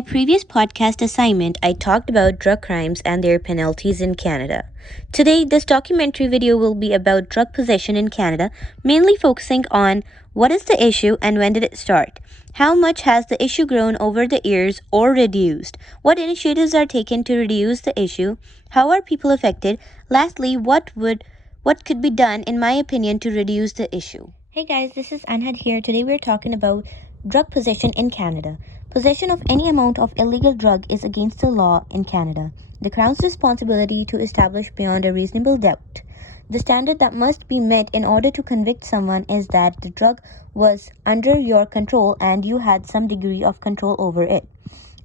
my previous podcast assignment, I talked about drug crimes and their penalties in Canada. Today, this documentary video will be about drug possession in Canada, mainly focusing on what is the issue and when did it start? How much has the issue grown over the years or reduced? What initiatives are taken to reduce the issue? How are people affected? Lastly, what could be done, in my opinion, to reduce the issue? Hey guys, this is Anhad here. Today we're talking about drug possession in Canada. Possession of any amount of illegal drug is against the law in Canada. The Crown's responsibility to establish beyond a reasonable doubt. The standard that must be met in order to convict someone is that the drug was under your control and you had some degree of control over it.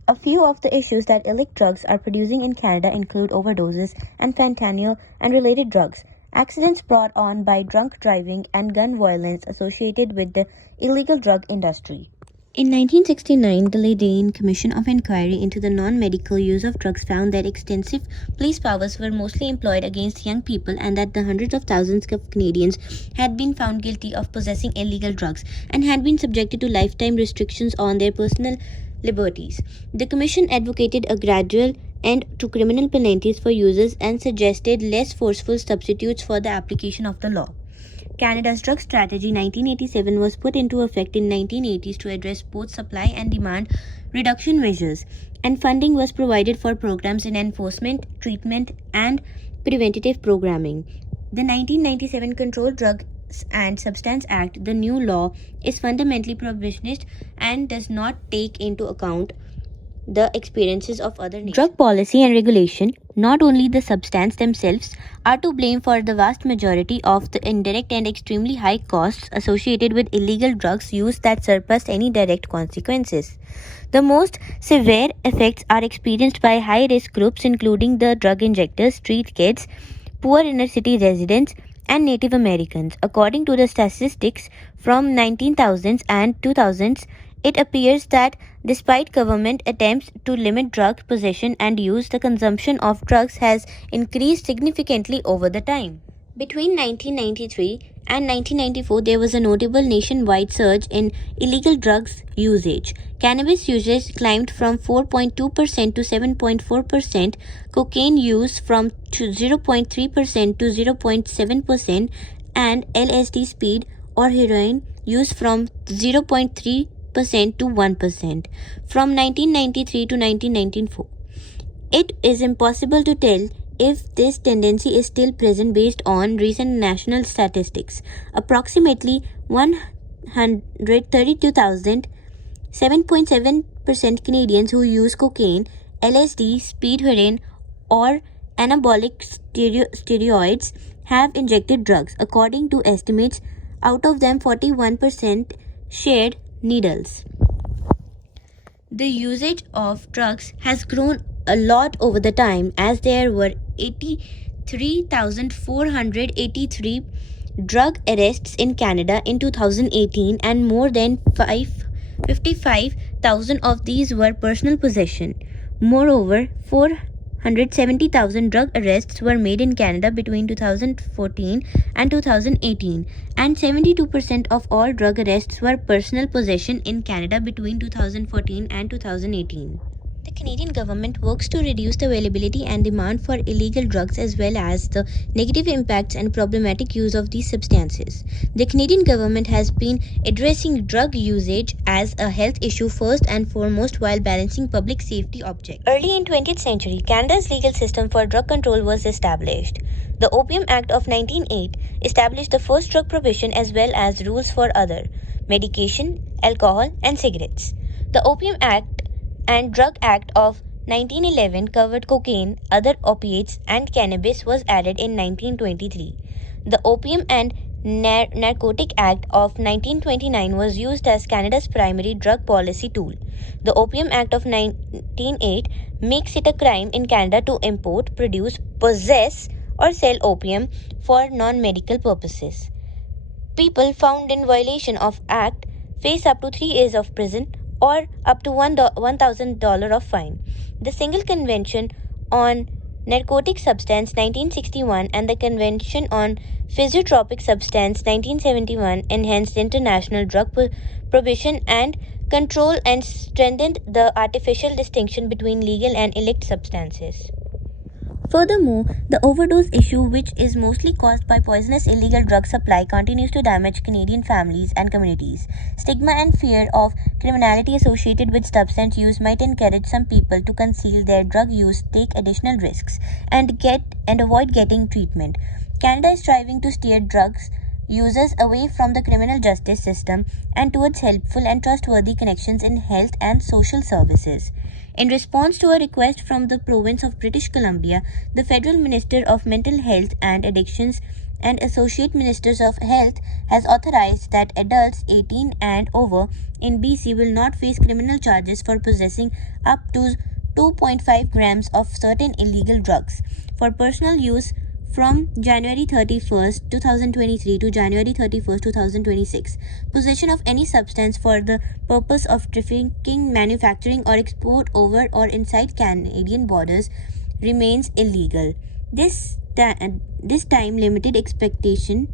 A few of the issues that illicit drugs are producing in Canada include overdoses and fentanyl and related drugs, accidents brought on by drunk driving, and gun violence associated with the illegal drug industry. In 1969, the Ledain Commission of Inquiry into the non-medical use of drugs found that extensive police powers were mostly employed against young people and that the hundreds of thousands of Canadians had been found guilty of possessing illegal drugs and had been subjected to lifetime restrictions on their personal liberties. The Commission advocated a gradual end to criminal penalties for users and suggested less forceful substitutes for the application of the law. Canada's Drug Strategy 1987 was put into effect in 1980s to address both supply and demand reduction measures, and funding was provided for programs in enforcement, treatment, and preventative programming. The 1997 Controlled Drugs and Substance Act, the new law, is fundamentally prohibitionist and does not take into account the experiences of other nations. Drug policy and regulation, not only the substance themselves, are to blame for the vast majority of the indirect and extremely high costs associated with illegal drugs use that surpass any direct consequences. The most severe effects are experienced by high-risk groups including the drug injectors, street kids, poor inner-city residents, and Native Americans. According to the statistics from 1900s and 2000s, it appears that despite government attempts to limit drug possession and use, the consumption of drugs has increased significantly over the time. Between 1993 and 1994, there was a notable nationwide surge in illegal drugs usage. Cannabis usage climbed from 4.2% to 7.4%, cocaine use from 0.3% to 0.7%, and LSD speed or heroin use from 0.3% to 1% from 1993 to 1994. It is impossible to tell if this tendency is still present based on recent national statistics. Approximately 132,000, 7.7% Canadians who use cocaine, LSD, speed heroin, or anabolic steroids have injected drugs. According to estimates, out of them 41% shared needles. The usage of drugs has grown a lot over the time, as there were 83,483 drug arrests in Canada in 2018, and more than 55,000 of these were personal possession. Moreover, 470,000 drug arrests were made in Canada between 2014 and 2018, and 72% of all drug arrests were personal possession in Canada between 2014 and 2018. The Canadian government works to reduce the availability and demand for illegal drugs as well as the negative impacts and problematic use of these substances. The Canadian government has been addressing drug usage as a health issue first and foremost while balancing public safety objectives. Early in 20th century, Canada's legal system for drug control was established. The Opium Act of 1908 established the first drug prohibition as well as rules for other medication, alcohol, and cigarettes. The Opium Act and Drug Act of 1911 covered cocaine, other opiates, and cannabis was added in 1923. The Opium and Narcotic Act of 1929 was used as Canada's primary drug policy tool. The Opium Act of 1908 makes it a crime in Canada to import, produce, possess, or sell opium for non-medical purposes. People found in violation of Act face up to 3 years of prison or up to $1,000 of fine. The Single Convention on Narcotic Substance 1961 and the Convention on Physiotropic Substance 1971 enhanced international drug prohibition and control and strengthened the artificial distinction between legal and illicit substances. Furthermore, the overdose issue, which is mostly caused by poisonous illegal drug supply, continues to damage Canadian families and communities. Stigma and fear of criminality associated with substance use might encourage some people to conceal their drug use, take additional risks, and avoid getting treatment. Canada is striving to steer drugs users away from the criminal justice system and towards helpful and trustworthy connections in health and social services. In response to a request from the province of British Columbia, the Federal Minister of Mental Health and Addictions and Associate Ministers of Health has authorized that adults 18 and over in BC will not face criminal charges for possessing up to 2.5 grams of certain illegal drugs for personal use from January 31st, 2023 to January 31st, 2026. Possession of any substance for the purpose of trafficking, manufacturing, or export over or inside Canadian borders remains illegal. This time limited expectation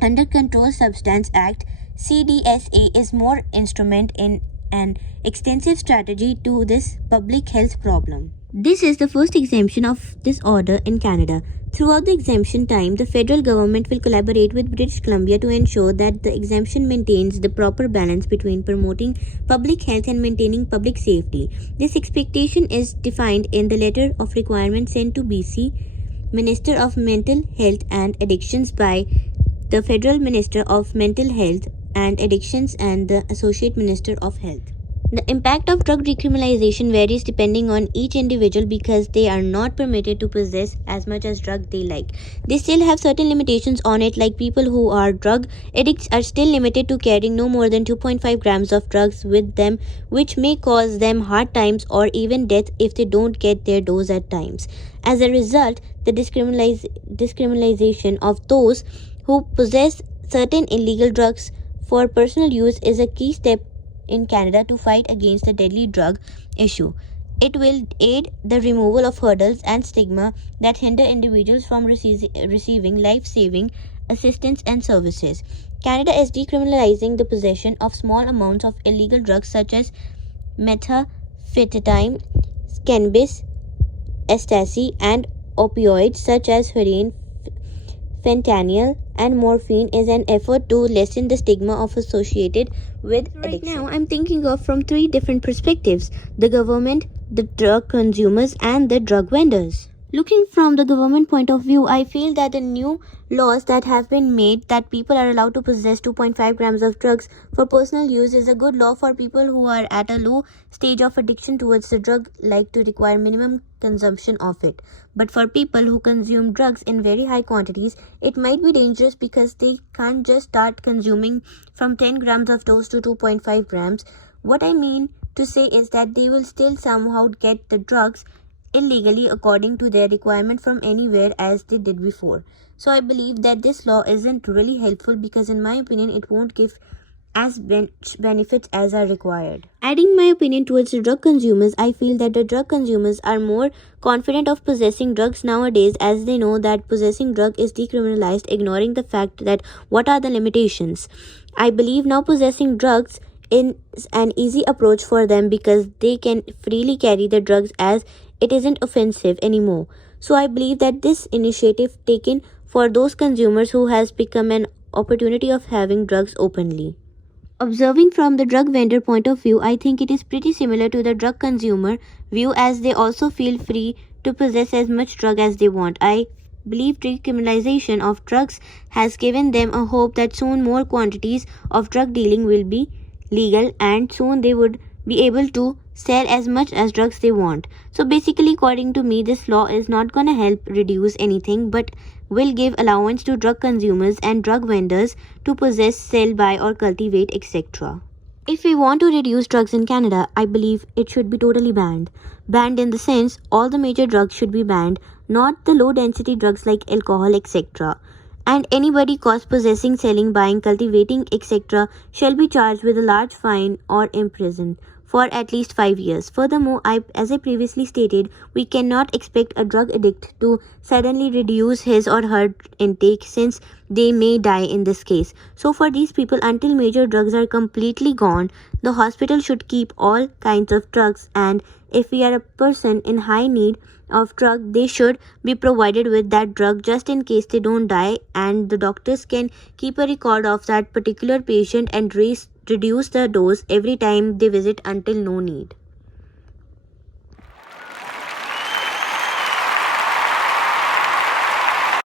under Controlled Substance Act CDSA is more instrument in an extensive strategy to this public health problem. This is the first exemption of this order in Canada. Throughout the exemption time, the federal government will collaborate with British Columbia to ensure that the exemption maintains the proper balance between promoting public health and maintaining public safety. This expectation is defined in the letter of requirement sent to BC Minister of Mental Health and Addictions by the Federal Minister of Mental Health and Addictions and the Associate Minister of Health. The impact of drug decriminalization varies depending on each individual because they are not permitted to possess as much as drug they like. They still have certain limitations on it, like people who are drug addicts are still limited to carrying no more than 2.5 grams of drugs with them, which may cause them hard times or even death if they don't get their dose at times. As a result, the decriminalization of those who possess certain illegal drugs for personal use is a key step in Canada to fight against the deadly drug issue. It will aid the removal of hurdles and stigma that hinder individuals from receiving life-saving assistance and services. Canada is decriminalizing the possession of small amounts of illegal drugs such as methamphetamine, cannabis, ecstasy, and opioids such as heroin, fentanyl, and morphine is an effort to lessen the stigma of associated with addiction. Right now, I'm thinking of from three different perspectives: the government, the drug consumers, and the drug vendors. Looking from the government point of view, I feel that the new laws that have been made that people are allowed to possess 2.5 grams of drugs for personal use is a good law for people who are at a low stage of addiction towards the drug, like to require minimum consumption of it. But for people who consume drugs in very high quantities, it might be dangerous because they can't just start consuming from 10 grams of dose to 2.5 grams. What I mean to say is that they will still somehow get the drugs illegally according to their requirement from anywhere as they did before. So I believe that this law isn't really helpful because in my opinion it won't give as benefits as are required. Adding my opinion towards the drug consumers, I feel that the drug consumers are more confident of possessing drugs nowadays as they know that possessing drug is decriminalized, ignoring the fact that what are the limitations. I believe now possessing drugs is an easy approach for them because they can freely carry the drugs as it isn't offensive anymore. So I believe that this initiative taken for those consumers who has become an opportunity of having drugs openly. Observing from the drug vendor point of view, I think it is pretty similar to the drug consumer view as they also feel free to possess as much drug as they want. I believe decriminalization of drugs has given them a hope that soon more quantities of drug dealing will be legal and soon they would be able to sell as much as drugs they want. So basically, according to me, this law is not going to help reduce anything but will give allowance to drug consumers and drug vendors to possess, sell, buy or cultivate, etc. If we want to reduce drugs in Canada, I believe it should be totally banned. Banned in the sense all the major drugs should be banned, not the low density drugs like alcohol, etc. And anybody caught possessing, selling, buying, cultivating, etc. shall be charged with a large fine or imprisoned for at least 5 years. Furthermore, as I previously stated, we cannot expect a drug addict to suddenly reduce his or her intake, since they may die in this case. So for these people, until major drugs are completely gone, the hospital should keep all kinds of drugs, and if we are a person in high need of drug, they should be provided with that drug just in case they don't die, and the doctors can keep a record of that particular patient and reduce the dose every time they visit until no need.